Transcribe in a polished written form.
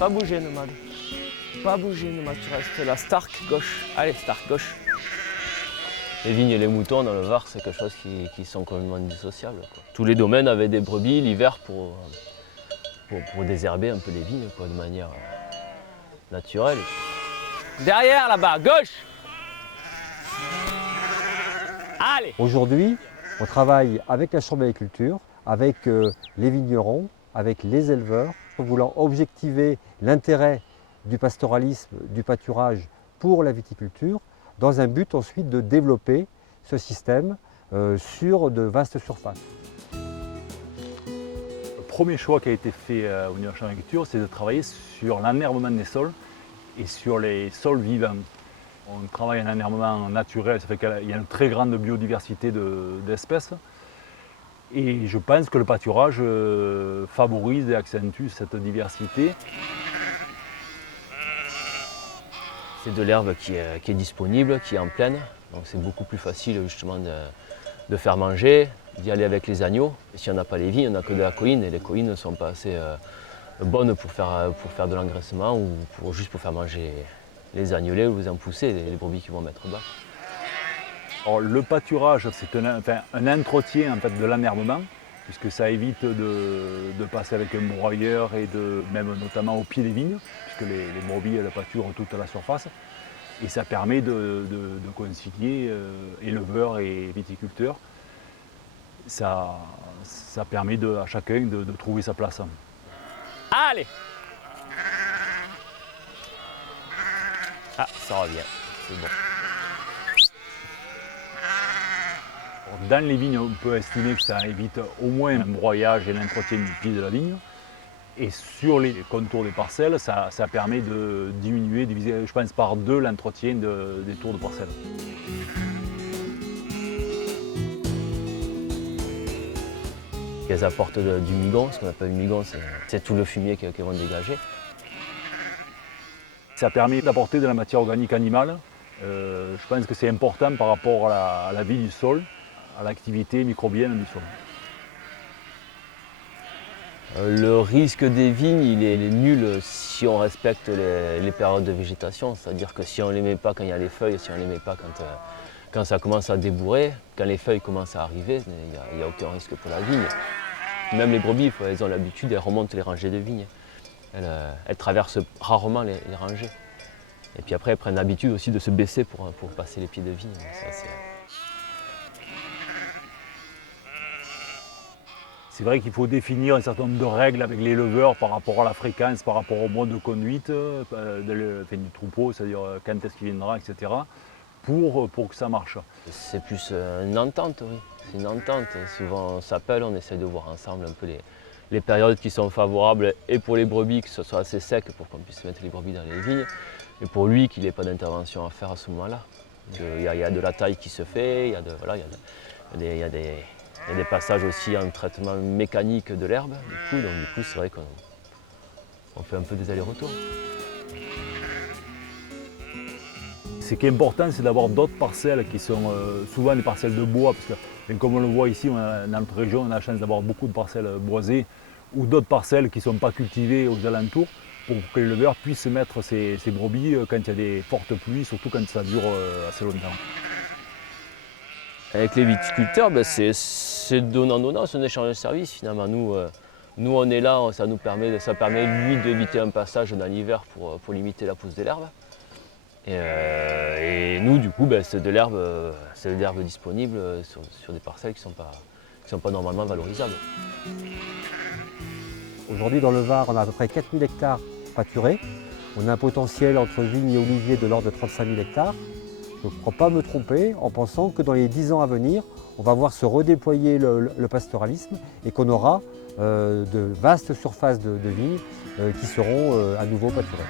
Pas bouger, nomade. Pas bouger, nomade, tu restes là. Stark, gauche. Allez, Stark, gauche. Les vignes et les moutons dans le Var, c'est quelque chose qui sont complètement indissociables, quoi. Tous les domaines avaient des brebis l'hiver pour désherber un peu les vignes, quoi, de manière naturelle. Derrière, là-bas, gauche. Allez. Aujourd'hui, on travaille avec la Chambre d'agriculture, avec les vignerons, avec les éleveurs, en voulant objectiver l'intérêt du pastoralisme, du pâturage pour la viticulture, dans un but ensuite de développer ce système sur de vastes surfaces. Le premier choix qui a été fait au niveau de la Chambre d'agriculture, c'est de travailler sur l'enherbement des sols et sur les sols vivants. On travaille un enherbement naturel, ça fait qu'il y a une très grande biodiversité d'espèces. Et je pense que le pâturage favorise et accentue cette diversité. C'est de l'herbe qui est disponible, qui est en plaine. Donc c'est beaucoup plus facile justement de faire manger, d'y aller avec les agneaux. Et si on n'a pas les vignes, on n'a que de la colline. Et les collines ne sont pas assez bonnes pour faire de l'engraissement ou juste pour faire manger les agnolets ou les empoussés, les brebis qui vont mettre bas. Alors, le pâturage, c'est un entretien en fait, de l'enherbement, puisque ça évite de passer avec un broyeur et même notamment au pied des vignes, puisque les brebis elles pâturent toute la surface. Et ça permet de concilier éleveurs et viticulteurs. Ça permet à chacun de trouver sa place. Allez. Ah, ça revient, c'est bon. Dans les vignes, on peut estimer que ça évite au moins un broyage et l'entretien du pied de la vigne. Et sur les contours des parcelles, ça permet de diminuer, diviser, je pense, par 2 l'entretien des tours de parcelles. Elles apportent du migon, ce qu'on appelle le migon, c'est tout le fumier qu'elles vont dégager. Ça permet d'apporter de la matière organique animale. Je pense que c'est important par rapport à la vie du sol, à l'activité microbienne du sol. Le risque des vignes, il est nul si on respecte les périodes de végétation. C'est-à-dire que si on ne les met pas quand il y a les feuilles, si on ne les met pas quand ça commence à débourrer, quand les feuilles commencent à arriver, il n'y a aucun risque pour la vigne. Même les brebis, elles ont l'habitude, elles remontent les rangées de vignes. Elles traversent rarement les rangées. Et puis après, elles prennent l'habitude aussi de se baisser pour passer les pieds de vigne. C'est vrai qu'il faut définir un certain nombre de règles avec les éleveurs par rapport à la fréquence, par rapport au mode de conduite du troupeau, c'est-à-dire quand est-ce qu'il viendra, etc., pour que ça marche. C'est plus une entente, oui. C'est une entente. Souvent on s'appelle, on essaie de voir ensemble un peu les périodes qui sont favorables et pour les brebis, que ce soit assez sec pour qu'on puisse mettre les brebis dans les vignes, et pour lui qu'il n'ait pas d'intervention à faire à ce moment-là. Il y a de la taille qui se fait, il y a des passages aussi en traitement mécanique de l'herbe. Du coup, c'est vrai qu'on fait un peu des allers-retours. Ce qui est important, c'est d'avoir d'autres parcelles qui sont souvent des parcelles de bois, parce que comme on le voit ici, dans notre région, on a la chance d'avoir beaucoup de parcelles boisées ou d'autres parcelles qui ne sont pas cultivées aux alentours pour que l'éleveur puisse mettre ses brebis quand il y a des fortes pluies, surtout quand ça dure assez longtemps. Avec les viticulteurs, c'est donnant-donnant, c'est un échange de services finalement. Nous on est là, ça permet lui d'éviter un passage dans l'hiver pour limiter la pousse de l'herbe. Et nous du coup c'est de l'herbe disponible sur des parcelles qui sont pas normalement valorisables. Aujourd'hui dans le Var, on a à peu près 4000 hectares pâturés. On a un potentiel entre vignes et oliviers de l'ordre de 35 000 hectares. Je ne crois pas me tromper en pensant que dans les 10 ans à venir, on va voir se redéployer le pastoralisme et qu'on aura de vastes surfaces de vignes qui seront à nouveau pâturées.